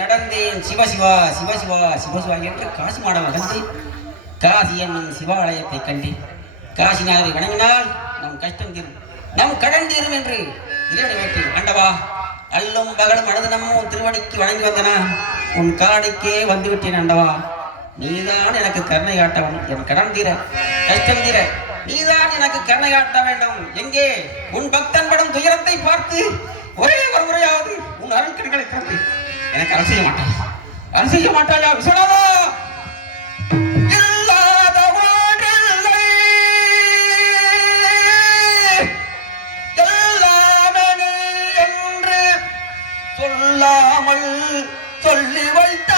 நடந்தேன். சிவசிவா சிவசிவா சிவசிவா என்று காசி மாடம் நடந்தேன் காசி என்னும் சிவாலயத்தை கண்டேன். காசிநாதரை வணங்கினால் நம் கஷ்டம் தீரும். நம் கடன் தீரும் என்று இறைவனை வேட்டேன் ஆண்டவா அல்லும் பகலும் அழுது நம்மும் திருவடிக்கு வணங்கி வந்தனா. உன் காலடிக்கே வந்துவிட்டேன் அண்டவா ஆண்டவா. நீதான் எனக்கு கருணை காட்டவன். என் கடன் தீர கஷ்டம் தீர நீதான் எனக்கு கருணை காட்ட வேண்டும். எங்கே? உன் பக்தன் படும் துயரத்தை பார்த்து ஒரே ஒரு முறையாவது உன் அருட்கண்களை திறந்து எனக்கு அரை செய்ய மாட்டாய். அரை செய்ய மாட்டாயா? விஸ்வநாதா என்று சொல்லாமல் சொல்லி வைத்த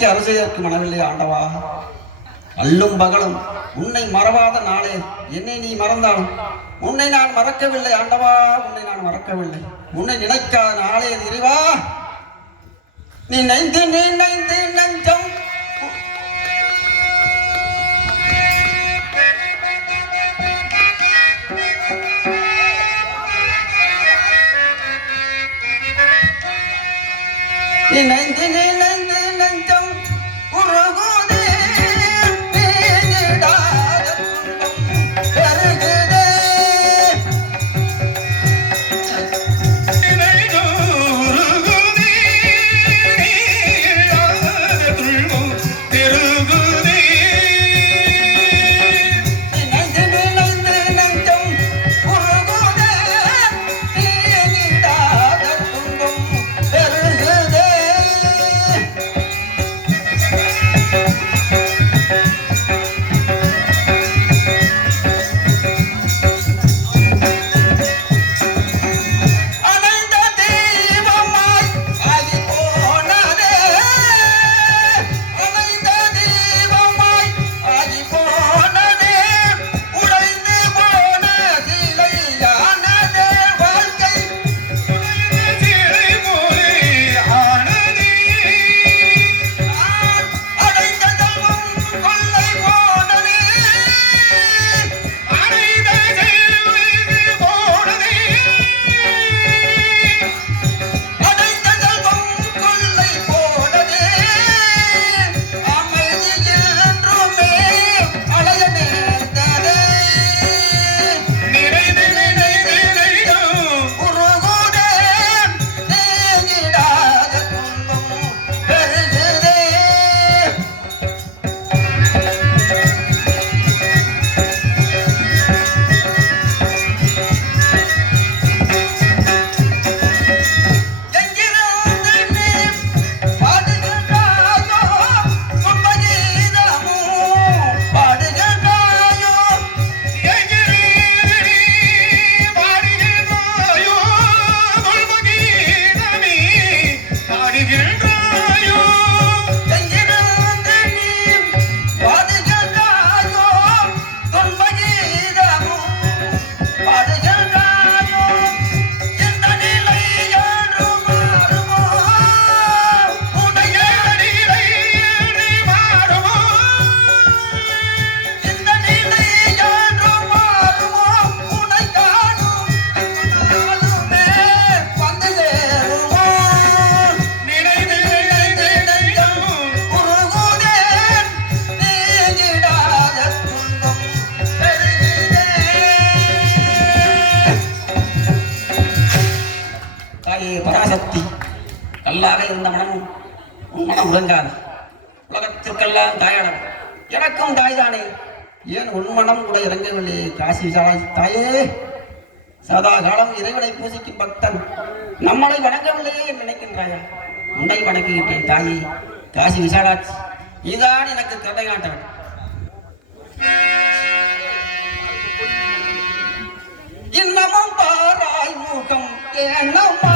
ஏழைக்கு அரசையற்கு மனமில்லை ஆண்டவா. அல்லும் பகலும் உன்னை மறவாத நாளே. என்னை நீ மறந்தாலும் உன்னை நான் மறக்கவில்லை ஆண்டவா. உன்னை நான் மறக்கவில்லை. உன்னை நினைக்காத நாளே இறைவா. நினைந்து நினைந்து நெஞ்சம். நினைந்து நினைந்து உறங்காது. உலகத்திற்கெல்லாம் தாயானவன் எனக்கும் தாய்தானே. ஏன் உன்மனம் கூட இறங்கவில்லை காசி விசாலாய் தாயே. சதா காலம் இறைவனை பூசிக்கும் பக்தன். நம்மளை வணங்கவில்லையே என்று நினைக்கின்றாயா? உன்னை வணங்குகின்றேன் தாயே. காசி விசாலாட்சி இதான் எனக்கு கதை காட்டவன் இன்னமும் பாராய் மூகம் ஏனம்மா?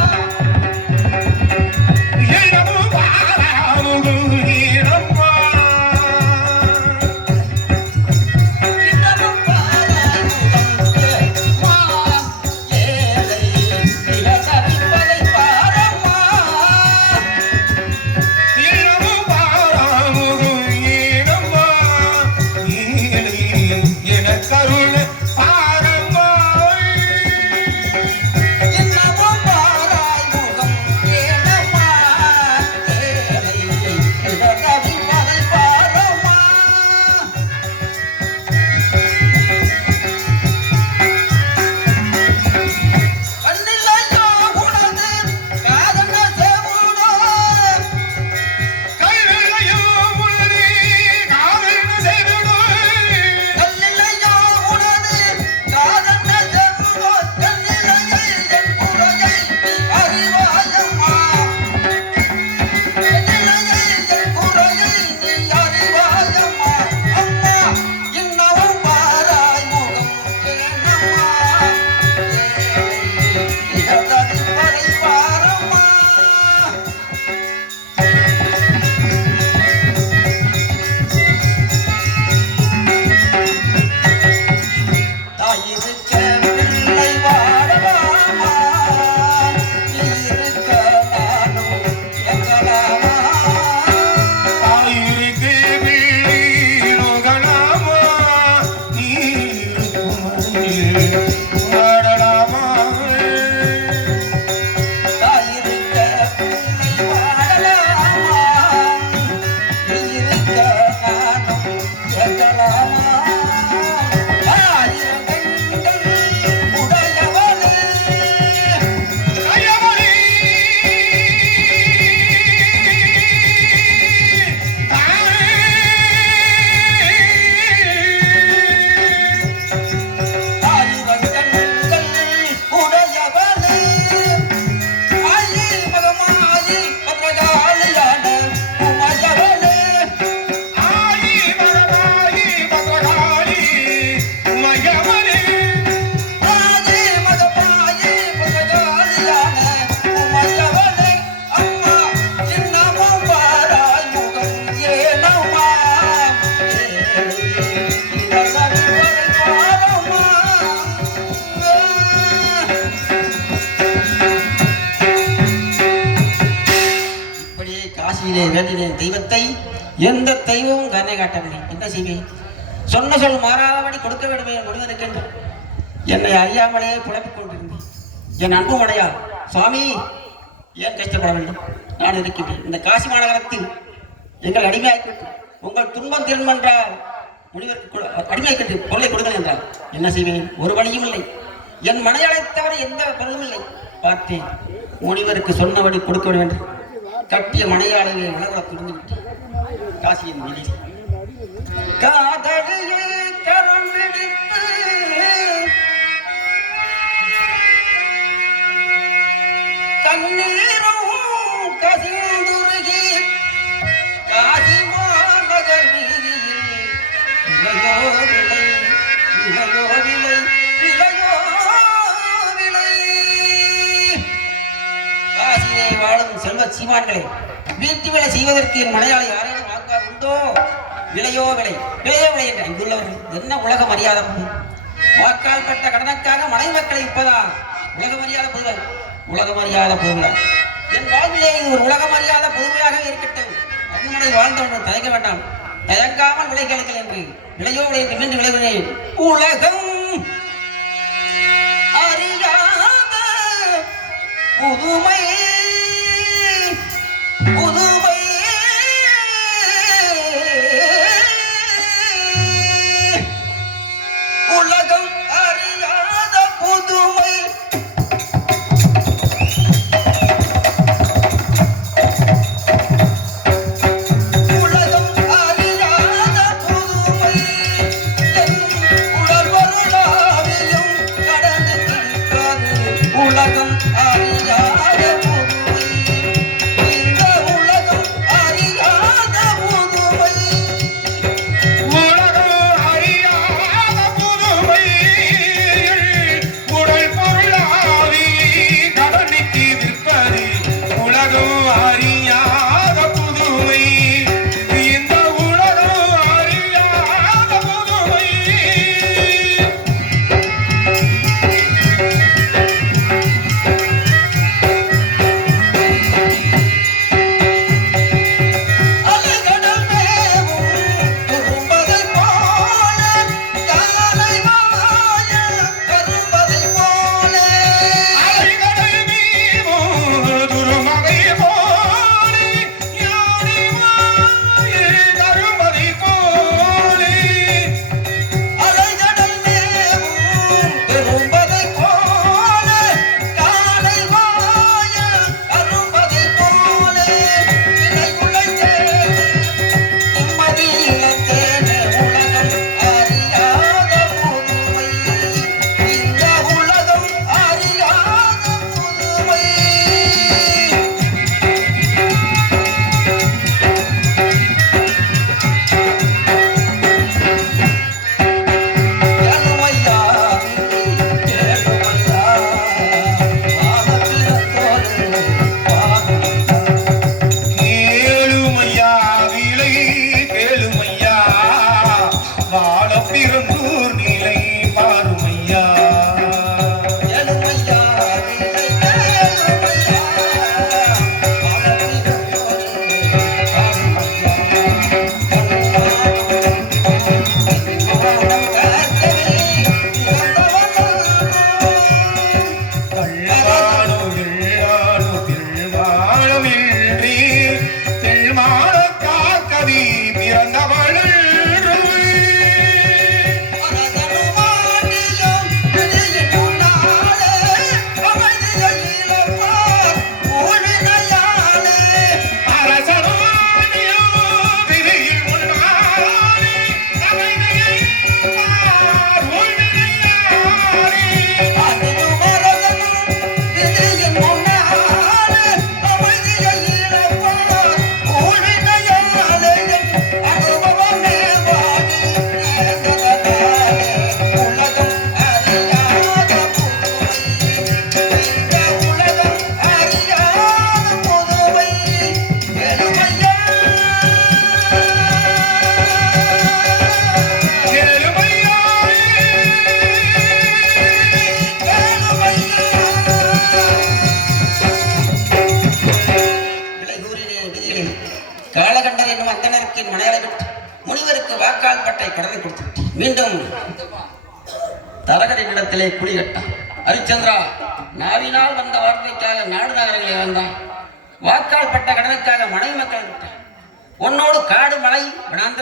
எந்த தெய்வமும் கருணை காட்டவில்லை. என்ன செய்வேன் சொன்ன சொல் மாறாதபடி கொடுக்க வேண்டுமே முடிவதற்கென்று என்னை அறியாமலேயே புலப்பிக் கொண்டிருந்தேன். என் அன்பு மடையா சுவாமி ஏன் கஷ்டப்பட வேண்டும்? நான் இருக்கின்றேன். இந்த காசி மாநகரத்தில் எங்கள் அடிமையாக்கிட்டு உங்கள் துன்பம் திரும்ப என்றால் முனிவருக்கு கொடு- அடிமையாக்கிட்டு பொருளை கொடுங்கள் என்றார். என்ன செய்வேன்? ஒரு வழியும் இல்லை. என் மனையாளை தவிர எந்த பொருளும் இல்லை. பார்த்தேன். முனிவருக்கு சொன்னபடி கொடுக்க வேண்டும். கட்டிய மனையாளையை உலக புரிந்துவிட்டு காசியின் மீது காதலியை மக்களே வீட்டு வேலை செய்வதற்கு என் மலையாளி யாரேனும் வாங்குவார் உண்டோ? விலையோ விலை விலையோ விலை என்று இங்குள்ளவர்கள் என்ன உலக மரியாதை வாக்கால் பட்ட கடனுக்காக மனை மக்களை இப்பதா உலக மரியாதை புதுவை உலக மரியாதை புதுவிழா என் வாழ்விலே இது ஒரு உலக மரியாதை புதுமையாக இருக்கட்டும். அருண்மனை வாழ்ந்தவர்கள் தயங்க வேண்டாம். தயங்காமல் விலை கேளுங்கள் என்று விலையோ விலை என்று மீண்டும் விளைவினேன் உலகம் அறியாத புதுமை உலகம் அறியா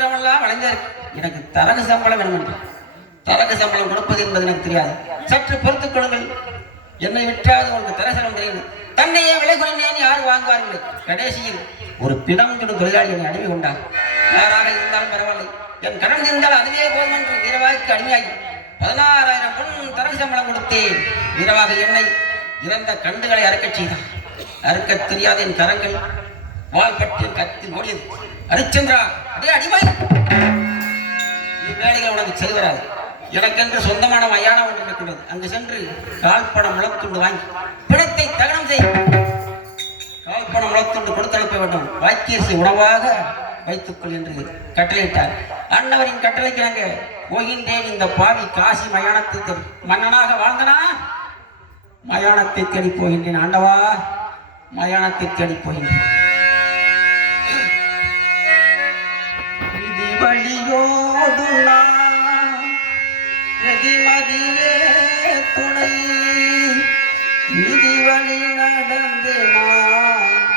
வனாந்திரமெல்லாம் வளைஞ்சிருக்கு எனக்கு தரகு சம்பளம் வேணும் தரகு சம்பளம் கொடுப்பது என்பது எனக்கு தெரியாது. சற்று பொறுத்துக் கொள்ளுங்கள். என்னை விட்டாது உங்களுக்கு தரசலம் தெரியும்? தன்னையே விலை குறைந்தேன் யார் வாங்குவார்கள் கடைசியில் ஒரு பிணம் கொண்டு தொழிலாளி என்னை அடிமை கொண்டார். யாராக இருந்தாலும் பரவாயில்லை. என் கடன் இருந்தால் அதுவே போதும் என்று வீரவாய்க்கு அடிமையாகி பதினாறாயிரம் பொன் தரகு சம்பளம் கொடுத்தேன். வீரவாக என்னை இறந்த கண்டுகளை அறுக்கச் செய்தார். அறுக்கத் தெரியாத என் கரங்கள் வாழ்பட்டு கத்தில் ஓடியது. ஹரிச்சந்திரா அதே அடிமை வேலைகள் உனக்கு செய்வராது எனக்கென்று சொந்தமான மயானம் ஒன்று இருக்கின்றது அங்கு சென்று கால்பணம் முளத்துண்டு வாங்கி பிணத்தை தகனம் செய். கால்பணம் முளத்துண்டு கொடுத்தனுப்ப வேண்டும். வாக்கியசை உணவாக வைத்துக்கொள் என்று கட்டளையிட்டார். அன்னவரின் கட்டளைக்கு நாங்கள் போகின்றேன். இந்த பாவி காசி மயானத்தை தேடி மன்னனாக வாழ்ந்தனா? மயானத்தை தேடி போகின்றேன். ஆண்டவா மயானத்தை தேடி போகின்றேன். வழியோடு நான் எதிமதியே துணை. விதி வழி நடந்து நான்